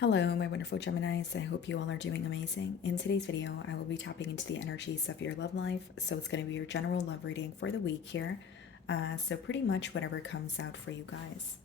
Hello, my wonderful Geminis. I hope you all are doing amazing. In today's video, I will be tapping into the energies of your love life. So it's going to be your general love reading for the week here. So pretty much whatever comes out for you guys.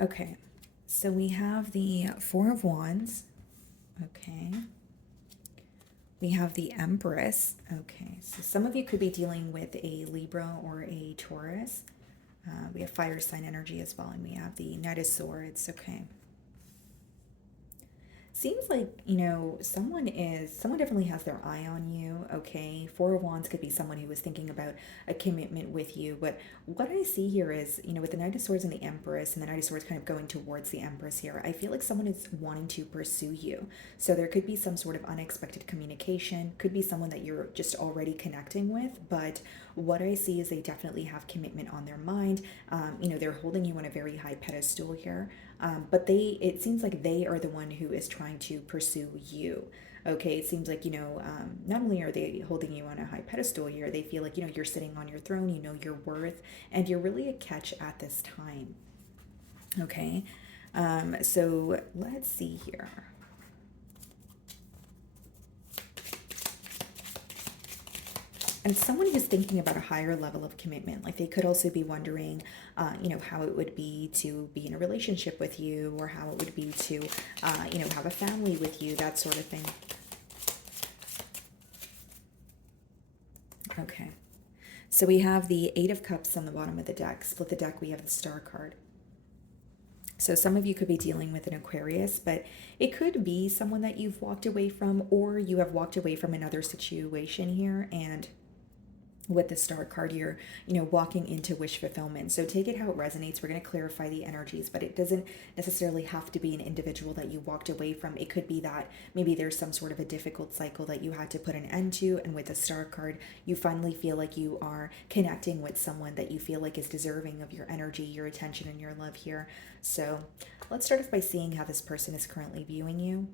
Okay, so we have the Four of Wands. Okay. We have the Empress. Okay, so some of you could be dealing with a Libra or a Taurus. We have fire sign energy as well, and we have the Knight of Swords. Okay. Seems like, someone definitely has their eye on you. Okay, Four of Wands could be someone who was thinking about a commitment with you, but what I see here is, with the Knight of Swords and the Empress, and the Knight of Swords kind of going towards the Empress here, I feel like someone is wanting to pursue you. So there could be some sort of unexpected communication, could be someone that you're just already connecting with, but what I see is they definitely have commitment on their mind. They're holding you on a very high pedestal here. But it seems like they are the one who is trying to pursue you. Okay, it seems like, not only are they holding you on a high pedestal here, they feel like, you're sitting on your throne, you know your worth, and you're really a catch at this time. Okay, so let's see here. And someone who's thinking about a higher level of commitment, like they could also be wondering, how it would be to be in a relationship with you, or how it would be to, have a family with you, that sort of thing. Okay. So we have the Eight of Cups on the bottom of the deck. Split the deck, we have the Star card. So some of you could be dealing with an Aquarius, but it could be someone that you've walked away from, or you have walked away from another situation here, and with the Star card here, walking into wish fulfillment. So take it how it resonates. We're going to clarify the energies, but it doesn't necessarily have to be an individual that you walked away from. It could be that maybe there's some sort of a difficult cycle that you had to put an end to, and with the Star card, you finally feel like you are connecting with someone that you feel like is deserving of your energy, your attention, and your love here. So let's start off by seeing how this person is currently viewing you.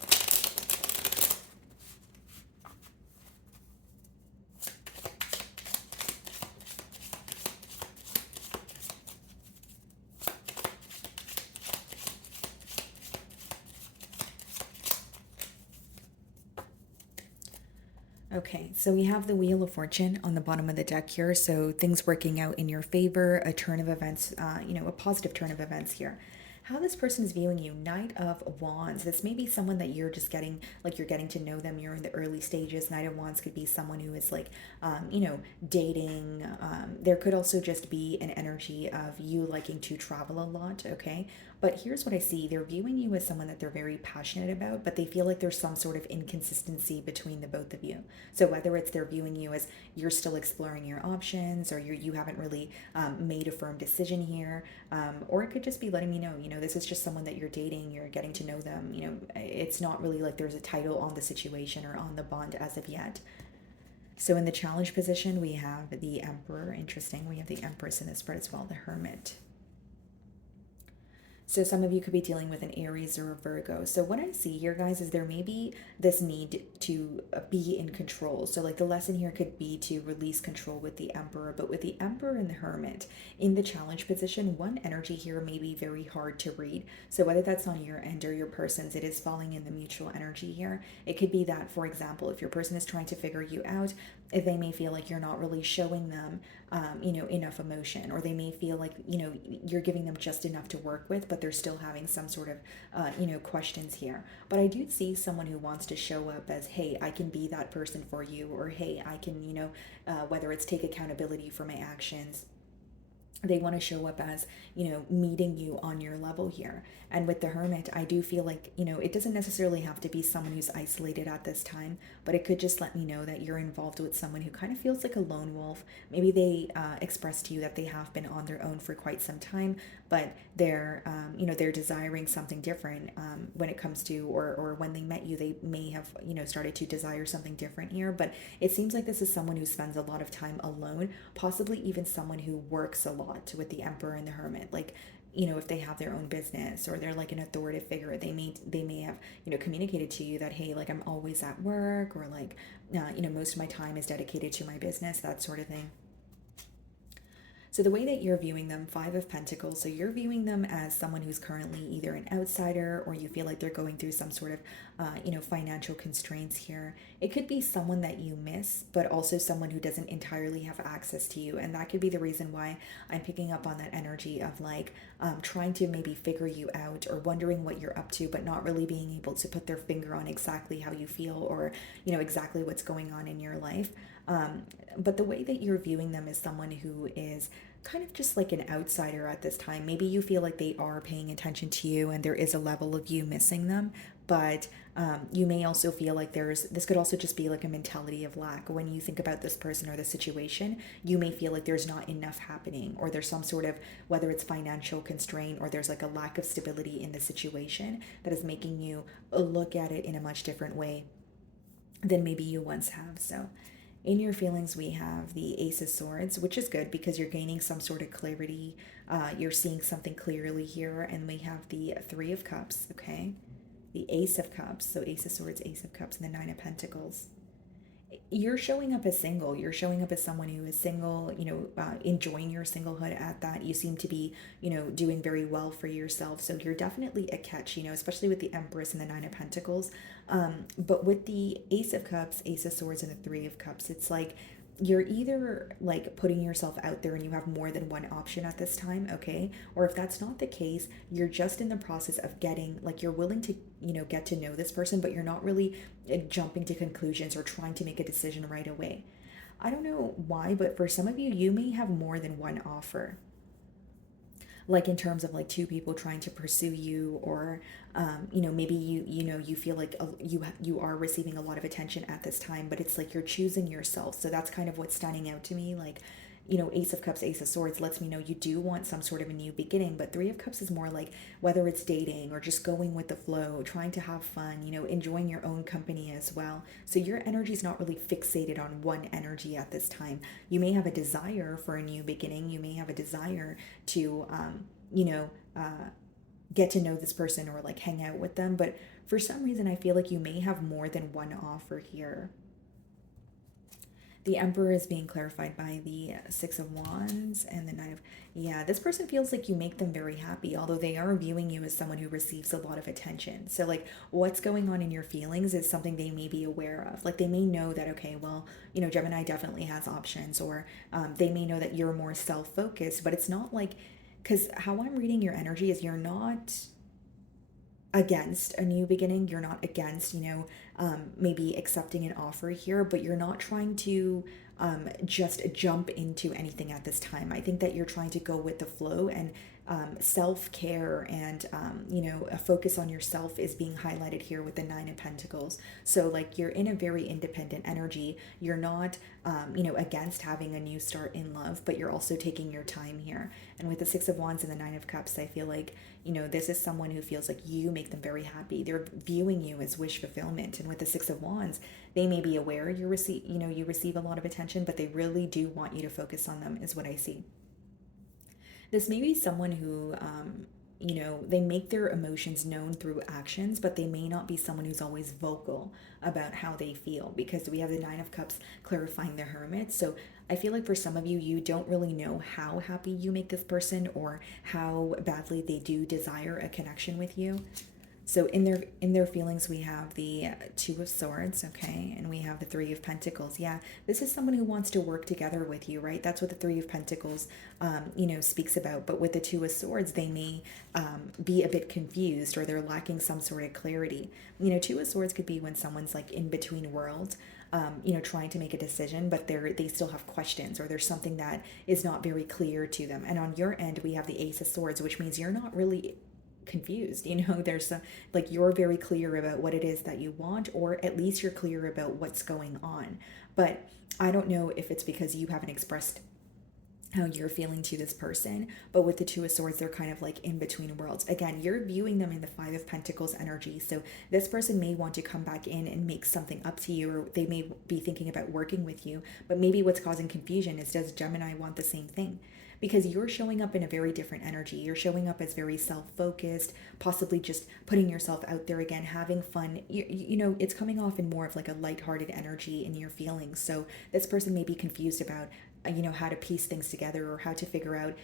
Okay, so we have the Wheel of Fortune on the bottom of the deck here. So things working out in your favor, a turn of events, a positive turn of events here. How this person is viewing you, Knight of Wands. This may be someone that you're just getting, like you're getting to know them. You're in the early stages. Knight of Wands could be someone who is like, dating. There could also just be an energy of you liking to travel a lot, okay? But here's what I see. They're viewing you as someone that they're very passionate about, but they feel like there's some sort of inconsistency between the both of you. So whether it's they're viewing you as you're still exploring your options, or you haven't really made a firm decision here, or it could just be letting me know, this is just someone that you're dating, you're getting to know them. It's not really like there's a title on the situation or on the bond as of yet. So in the challenge position, we have the Emperor. Interesting. We have the Empress in this spread as well, the Hermit. So some of you could be dealing with an Aries or a Virgo. So what I see here, guys, is there may be this need to be in control. So like the lesson here could be to release control with the Emperor, but with the Emperor and the Hermit in the challenge position, one energy here may be very hard to read. So whether that's on your end or your person's, it is falling in the mutual energy here. It could be that, for example, if your person is trying to figure you out, if they may feel like you're not really showing them, enough emotion, or they may feel like, you're giving them just enough to work with, but they're still having some sort of, questions here. But I do see someone who wants to show up as, hey, I can be that person for you, or hey, I can, whether it's take accountability for my actions. They want to show up as, meeting you on your level here. And with the Hermit, I do feel like, it doesn't necessarily have to be someone who's isolated at this time, but it could just let me know that you're involved with someone who kind of feels like a lone wolf. Maybe they express to you that they have been on their own for quite some time, but they're desiring something different when it comes to, or when they met you, they may have, started to desire something different here. But it seems like this is someone who spends a lot of time alone, possibly even someone who works a lot. lot with the Emperor and the Hermit. Like, if they have their own business or they're like an authoritative figure, they may have, communicated to you that, hey, like I'm always at work, or like, most of my time is dedicated to my business, that sort of thing. So the way that you're viewing them, Five of Pentacles, so you're viewing them as someone who's currently either an outsider, or you feel like they're going through some sort of, financial constraints here. It could be someone that you miss, but also someone who doesn't entirely have access to you. And that could be the reason why I'm picking up on that energy of like trying to maybe figure you out, or wondering what you're up to, but not really being able to put their finger on exactly how you feel, or, exactly what's going on in your life. But the way that you're viewing them is someone who is kind of just like an outsider at this time. Maybe you feel like they are paying attention to you and there is a level of you missing them, but you may also feel like this could also just be like a mentality of lack. When you think about this person or the situation, you may feel like there's not enough happening, or there's some sort of, whether it's financial constraint, or there's like a lack of stability in the situation that is making you look at it in a much different way than maybe you once have. So in your feelings, we have the Ace of Swords, which is good because you're gaining some sort of clarity. You're seeing something clearly here. And we have the Three of Cups, okay? The Ace of Cups. So Ace of Swords, Ace of Cups, and the Nine of Pentacles. You're showing up as single. You're showing up as someone who is single, enjoying your singlehood at that. You seem to be, doing very well for yourself. So you're definitely a catch, especially with the Empress and the Nine of Pentacles. But with the Ace of Cups, Ace of Swords, and the Three of Cups, it's like you're either like putting yourself out there and you have more than one option at this time, okay? Or if that's not the case, you're just in the process of getting, like, you're willing to, get to know this person, but you're not really jumping to conclusions or trying to make a decision right away. I don't know why, but for some of you, you may have more than one offer, like in terms of like two people trying to pursue you, or maybe you feel like you are receiving a lot of attention at this time, but it's like you're choosing yourself. So that's kind of what's standing out to me. Like, Ace of Cups, Ace of Swords lets me know you do want some sort of a new beginning, but Three of Cups is more like whether it's dating or just going with the flow, trying to have fun, enjoying your own company as well. So your energy is not really fixated on one energy at this time. You may have a desire for a new beginning. You may have a desire to, you know, uh, get to know this person or like hang out with them, but for some reason, I feel like you may have more than one offer here. The Emperor is being clarified by the Six of Wands and the Knight of... Yeah, this person feels like you make them very happy, although they are viewing you as someone who receives a lot of attention. So, like, what's going on in your feelings is something they may be aware of. Like, they may know that, okay, well, Gemini definitely has options, or they may know that you're more self-focused, but it's not like... Because how I'm reading your energy is you're not against a new beginning. You're not against, maybe accepting an offer here, but you're not trying to just jump into anything at this time. I think that you're trying to go with the flow, and self-care and, a focus on yourself is being highlighted here with the Nine of Pentacles. So like you're in a very independent energy. You're not, against having a new start in love, but you're also taking your time here. And with the Six of Wands and the Nine of Cups, I feel like, this is someone who feels like you make them very happy. They're viewing you as wish fulfillment. And with the Six of Wands, they may be aware you receive a lot of attention, but they really do want you to focus on them, is what I see. This may be someone who, they make their emotions known through actions, but they may not be someone who's always vocal about how they feel, because we have the Nine of Cups clarifying the Hermit. So I feel like for some of you, you don't really know how happy you make this person or how badly they do desire a connection with you. So in their feelings, we have the Two of Swords, okay, and we have the Three of Pentacles. Yeah, this is someone who wants to work together with you, right? That's what the Three of Pentacles, speaks about. But with the Two of Swords, they may be a bit confused, or they're lacking some sort of clarity. Two of Swords could be when someone's like in between worlds, trying to make a decision, but they still have questions, or there's something that is not very clear to them. And on your end, we have the Ace of Swords, which means you're not really confused. There's like you're very clear about what it is that you want, or at least you're clear about what's going on. But I don't know if it's because you haven't expressed how you're feeling to this person. But with the Two of Swords, they're kind of like in between worlds. Again, you're viewing them in the Five of Pentacles energy. So this person may want to come back in and make something up to you, or they may be thinking about working with you. But maybe what's causing confusion is, does Gemini want the same thing? because you're showing up in a very different energy. You're showing up as very self-focused, possibly just putting yourself out there again, having fun. It's coming off in more of like a lighthearted energy in your feelings. So this person may be confused about how to piece things together or how to figure out,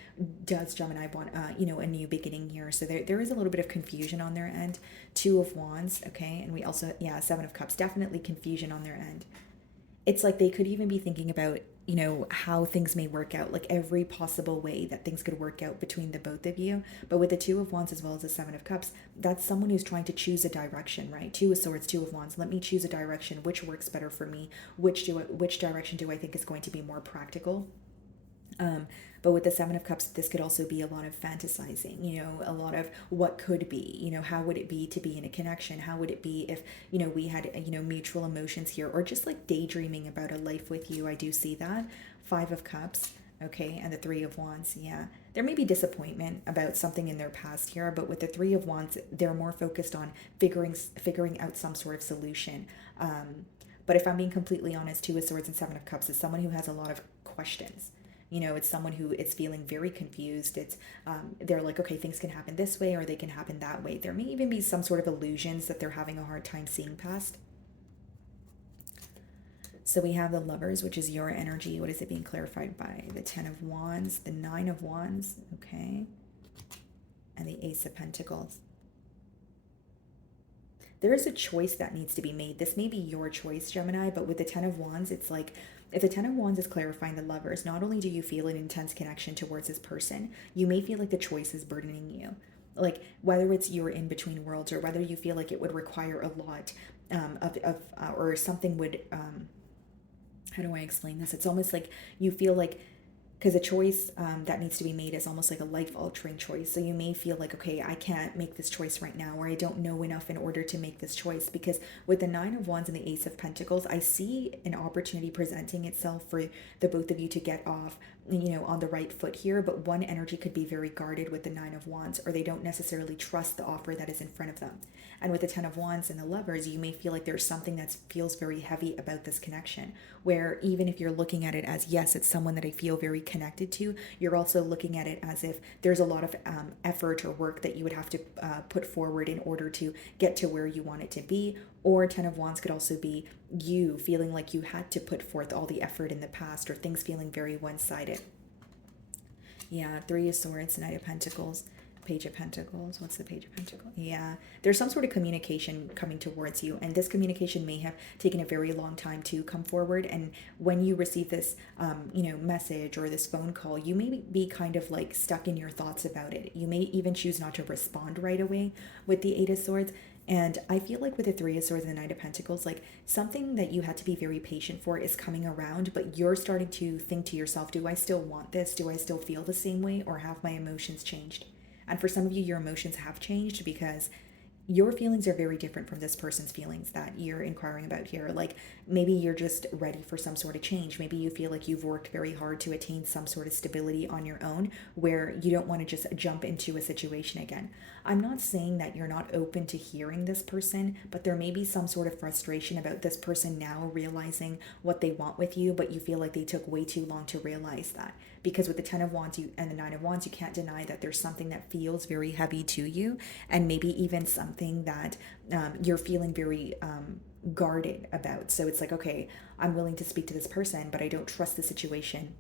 does Gemini want a new beginning here. So there is a little bit of confusion on their end. Two of Wands, okay, and we also, yeah, Seven of Cups, definitely confusion on their end. It's like they could even be thinking about how things may work out, like every possible way that things could work out between the both of you. But with the Two of Wands as well as the Seven of Cups, that's someone who's trying to choose a direction, right? Two of Swords, Two of Wands, let me choose a direction. Which works better for me? Which direction do I think is going to be more practical? But with the Seven of Cups, this could also be a lot of fantasizing, a lot of what could be, how would it be to be in a connection? How would it be if, we had, mutual emotions here, or just like daydreaming about a life with you? I do see that. Five of Cups, okay, and the Three of Wands, yeah. There may be disappointment about something in their past here, but with the Three of Wands, they're more focused on figuring out some sort of solution. But if I'm being completely honest, Two of Swords and Seven of Cups is someone who has a lot of questions. It's someone who is feeling very confused. It's they're like, okay, things can happen this way or they can happen that way. There may even be some sort of illusions that they're having a hard time seeing past. So we have the Lovers, which is your energy. What is it being clarified by? The Ten of Wands, the Nine of Wands, okay, and the Ace of Pentacles. There is a choice that needs to be made. This may be your choice, Gemini, but with the Ten of Wands, it's like, if the Ten of Wands is clarifying the Lovers, not only do you feel an intense connection towards this person, you may feel like the choice is burdening you. Like whether it's you're in between worlds or whether you feel like it would require a lot or something would, how do I explain this? It's almost like you feel like, because a choice that needs to be made is almost like a life-altering choice. So you may feel like, okay, I can't make this choice right now, or I don't know enough in order to make this choice. Because with the Nine of Wands and the Ace of Pentacles, I see an opportunity presenting itself for the both of you to get off, on the right foot here. But one energy could be very guarded with the Nine of Wands, or they don't necessarily trust the offer that is in front of them. And with the Ten of Wands and the Lovers, you may feel like there's something that feels very heavy about this connection, where even if you're looking at it as, yes, it's someone that I feel very connected to, you're also looking at it as if there's a lot of effort or work that you would have to put forward in order to get to where you want it to be. Or Ten of Wands could also be you feeling like you had to put forth all the effort in the past, or things feeling very one-sided. Yeah, Three of Swords, Knight of Pentacles, Page of Pentacles. What's the Page of Pentacles? Yeah, there's some sort of communication coming towards you, and this communication may have taken a very long time to come forward. And when you receive this, message or this phone call, you may be kind of like stuck in your thoughts about it. You may even choose not to respond right away with the Eight of Swords. And I feel like with the Three of Swords and the Knight of Pentacles, like something that you had to be very patient for is coming around, but you're starting to think to yourself, do I still want this? Do I still feel the same way, or have my emotions changed? And for some of you, your emotions have changed because your feelings are very different from this person's feelings that you're inquiring about here. Like maybe you're just ready for some sort of change. Maybe you feel like you've worked very hard to attain some sort of stability on your own, where you don't want to just jump into a situation again. I'm not saying that you're not open to hearing this person, but there may be some sort of frustration about this person now realizing what they want with you, but you feel like they took way too long to realize that. Because with the Ten of Wands and the Nine of Wands, you can't deny that there's something that feels very heavy to you, and maybe even something that you're feeling very guarded about. So it's like, okay, I'm willing to speak to this person, but I don't trust the situation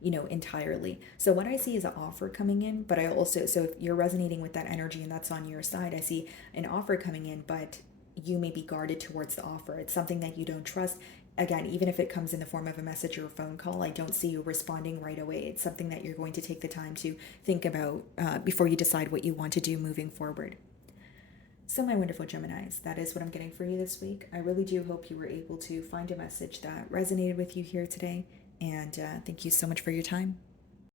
entirely. So what I see is an offer coming in, but I also, so if you're resonating with that energy and that's on your side, I see an offer coming in, but you may be guarded towards the offer. It's something that you don't trust. Again, even if it comes in the form of a message or a phone call, I don't see you responding right away. It's something that you're going to take the time to think about before you decide what you want to do moving forward. So my wonderful Geminis, that is what I'm getting for you this week. I really do hope you were able to find a message that resonated with you here today. And thank you so much for your time.